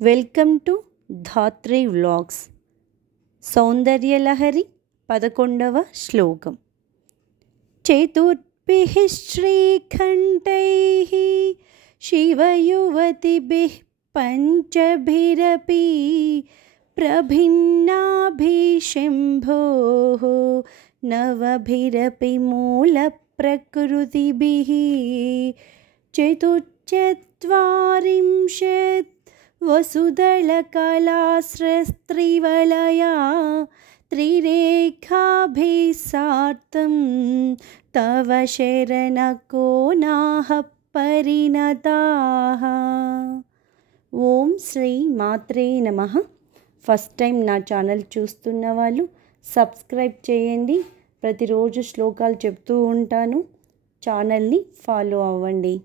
Welcome to Dhatri vlogs. Saundaryalahari 11వ శ్లోకం. చతుర్భిః శ్రీకంఠైః శివయువతిభిః పంచభిరపి ప్రభిన్నాభిः శంభోః నవభిరపి మూలప్రకృతిభిः చతుశ్చత్వారింశత్ వసుదళకళాస్రస్త్రివలయా త్రిరేఖాభిः సార్ధం తవ శరణకోనాః పరిణతాః. ఓం శ్రీ మాత్రే నమః. ఫస్ట్ టైం నా ఛానల్ చూస్తున్న వాళ్ళు సబ్స్క్రైబ్ చేయండి. ప్రతిరోజు శ్లోకాలు చెప్తూ ఉంటాను. ఛానల్ని ఫాలో అవ్వండి.